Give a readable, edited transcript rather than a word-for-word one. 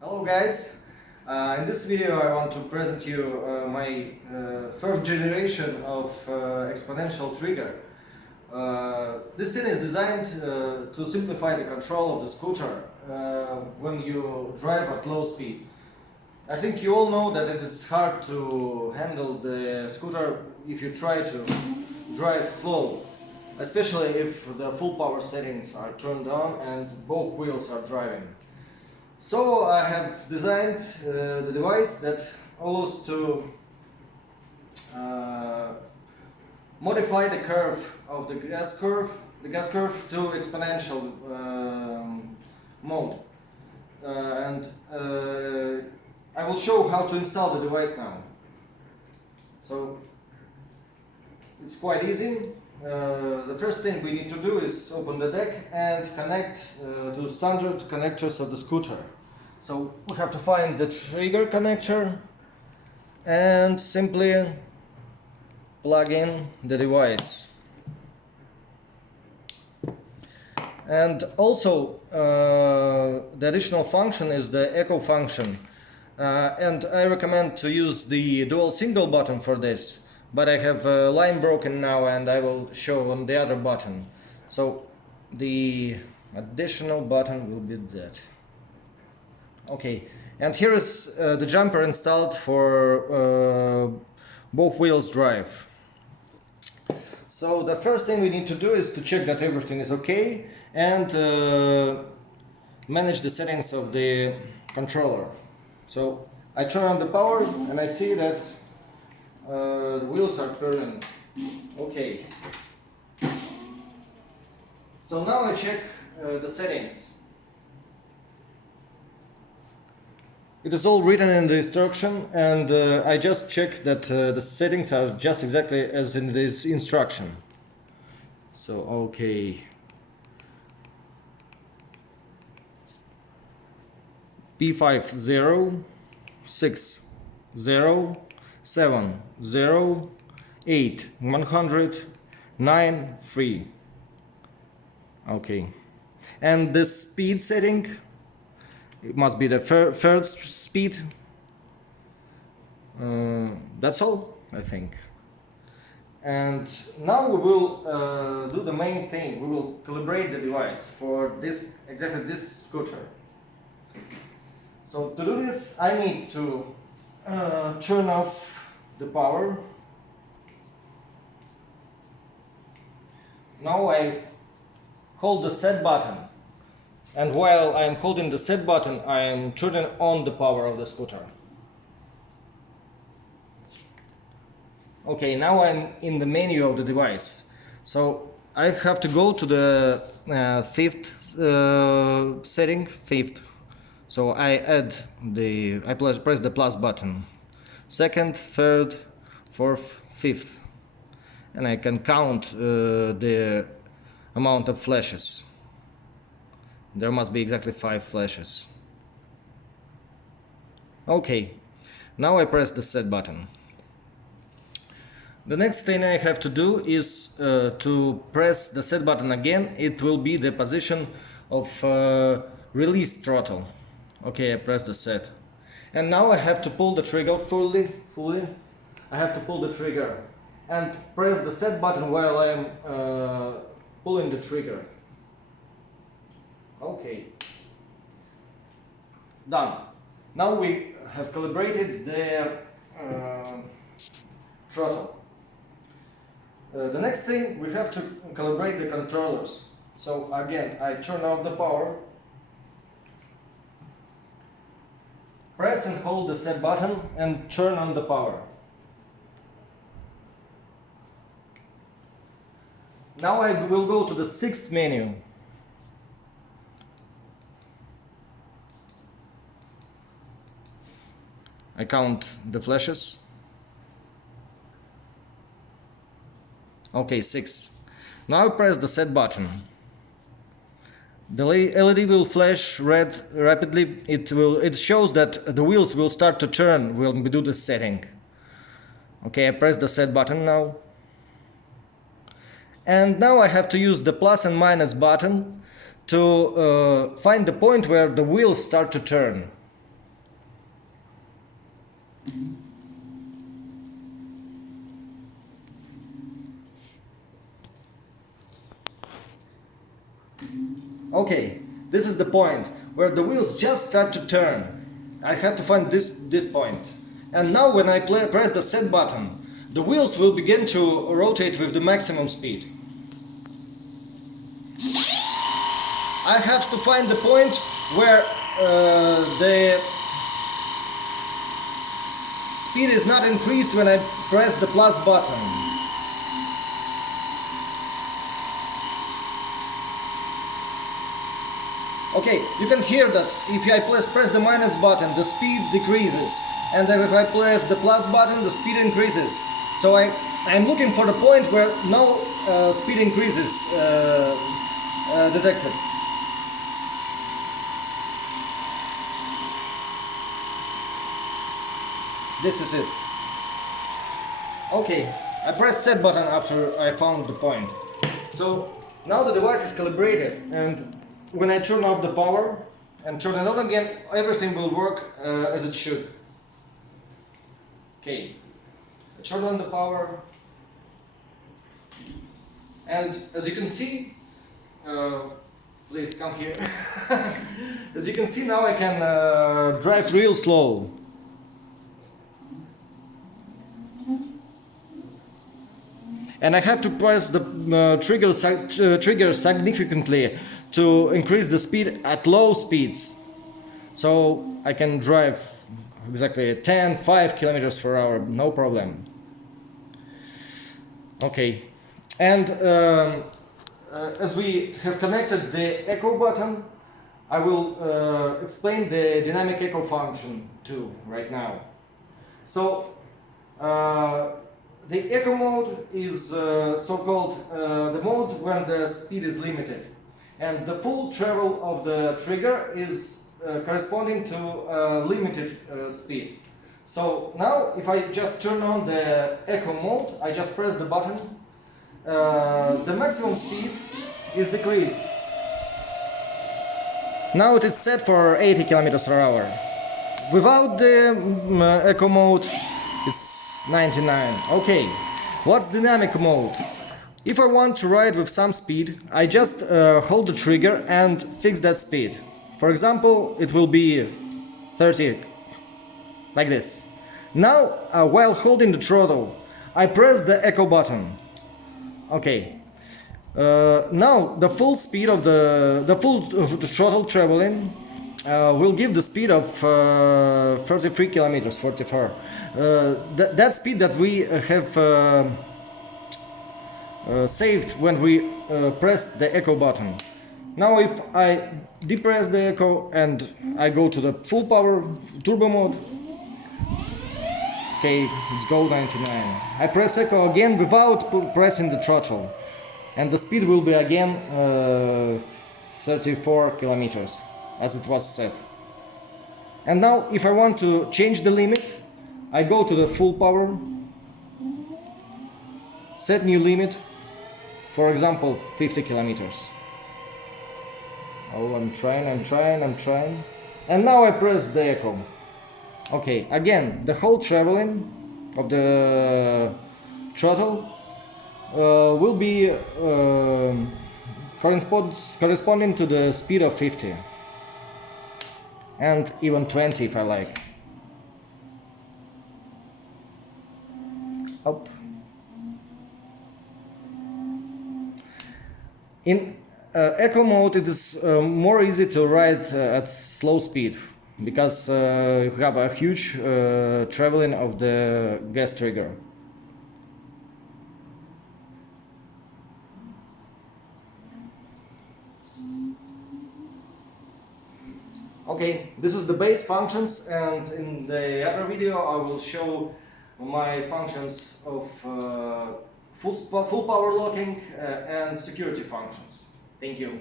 Hello guys, in this video I want to present you my first generation of exponential trigger. This thing is designed to simplify the control of the scooter when you drive at low speed. I think you all know that it is hard to handle the scooter if you try to drive slow, especially if the full power settings are turned on and both wheels are driving. So I have designed the device that allows to modify the curve of the gas curve to exponential mode, and I will show how to install the device now. So it's quite easy. The first thing we need to do is open the deck and connect to standard connectors of the scooter. So we have to find the trigger connector and simply plug in the device. And also the additional function is the echo function, and I recommend to use the dual single button for this. But I have a line broken now and I will show on the other button. So the additional button will be that. Okay, and here is the jumper installed for both wheels drive. So the first thing we need to do is to check that everything is okay and manage the settings of the controller. So I turn on the power and I see that the wheels are turning. Okay. So now I check the settings. It is all written in the instruction, and I just check that the settings are just exactly as in this instruction. So okay. P50 60 708 100 93. Okay, and the speed setting, it must be the first speed. That's all, I think. And now we will do the main thing. We will calibrate the device for this, exactly this scooter. So to do this I need to turn off the power. Now I hold the set button, and while I am holding the set button I am turning on the power of the scooter. Okay, now I'm in the menu of the device. So I have to go to the fifth setting, fifth. So I press the plus button. Second, third, fourth, fifth, and I can count the amount of flashes. There must be exactly 5 flashes. Okay, now I press the set button. The next thing I have to do is to press the set button again. It will be the position of release throttle. Okay, I press the set. And now I have to pull the trigger fully. I have to pull the trigger and press the set button while I am pulling the trigger. Okay. Done. Now we have calibrated the throttle. The next thing, we have to calibrate the controllers. So again, I turn off the power. Press and hold the set button and turn on the power. Now I will go to the 6th menu. I count the flashes. Okay, 6. Now I press the set button. The LED will flash red rapidly. It shows that the wheels will start to turn when we do the setting. Okay, I press the set button now. And now I have to use the plus and minus button to find the point where the wheels start to turn. Okay, this is the point where the wheels just start to turn. I have to find this point. And now when I press the set button, the wheels will begin to rotate with the maximum speed. I have to find the point where the speed is not increased when I press the plus button. Okay, you can hear that if I press the minus button, the speed decreases, and then if I press the plus button, the speed increases. So I'm looking for the point where no speed increases detected. This is it. Okay, I press set button after I found the point. So now the device is calibrated, and when I turn off the power and turn it on again, everything will work as it should. Okay, I turn on the power, and as you can see, please come here. As you can see now, I can drive real slow. And I have to press the trigger significantly to increase the speed at low speeds. So I can drive exactly 5 kilometers per hour, no problem. Okay, and as we have connected the echo button, I will explain the dynamic echo function too right now. So the echo mode is so-called the mode when the speed is limited, and the full travel of the trigger is corresponding to limited speed. So now if I just turn on the echo mode, I just press the button, the maximum speed is decreased. Now it is set for 80 kilometers per hour. Without the echo mode, it's 99. Okay, what's dynamic mode? If I want to ride with some speed, I just hold the trigger and fix that speed. For example, it will be 30, like this. Now, while holding the throttle, I press the echo button. Okay. Now the full speed of the throttle traveling will give the speed of 33 kilometers, 44. That speed that we have saved when we press the echo button. Now if I depress the echo and I go to the full power turbo mode, okay, let's go 99. I press echo again without pressing the throttle, and the speed will be again 34 kilometers as it was set. And now if I want to change the limit, I go to the full power, set new limit, for example 50 kilometers. Oh, I'm trying. And now I press the echo. Okay, again, the whole traveling of the throttle will be corresponding to the speed of 50. And even 20 if I like. Up. In echo mode, it is more easy to ride at slow speed, because you have a huge traveling of the gas trigger. Okay, this is the base functions, and in the other video I will show my functions of full power locking and security functions. Thank you.